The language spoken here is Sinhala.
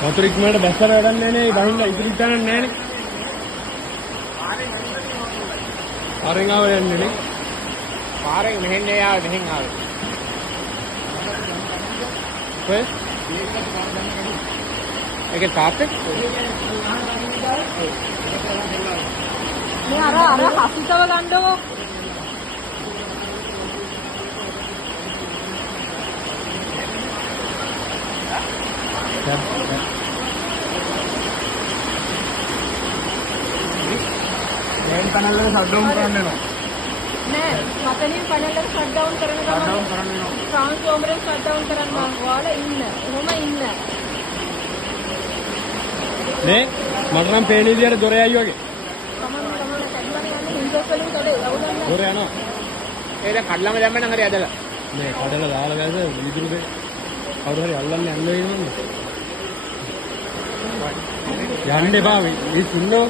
වතුර ඉක්මනට බැස්සලා වැඩක් නැහැ නේ. බහින්න ඉතිරි තැනක් නැහැ නේ. පාරෙන් ආව යන්නේ නේ. පාරෙන් මෙහෙන් ආවේ මෙහෙන් ආවේ. ඔය ඒකේ තාත්තෙක් මේ අර හසිතව ගන්නකො. මෙහෙන් පැනල් වල ෂට් ඩවුන් කරන්න වෙනවා. නෑ මතනින් පැනල් එක ෂට් ඩවුන් කරන ෂට් ඩවුන් කරන්න වෙනවා. ට්‍රාන්ස්ෆෝමර් එක ෂට් ඩවුන් කරන්න ඕන. ඉන්න. එහෙම ඉන්න. නේ මට නම් පේන විදියට දොරේ ආයි වගේ. තමන් කැඩලා යන්නේ හින්දස් වලින් කඩේ. අවුලක් නෑ. දොරේ යනවා. ඒ දැන් කඩලම දැම්ම නම් හරි ඇදලා. මේ කඩලා දාලා ගාස විදුරු දෙක කවුරු හරි අල්ලන්නේ යන්න වෙනවනේ. යන්න එපා මේ ඉන්නෝ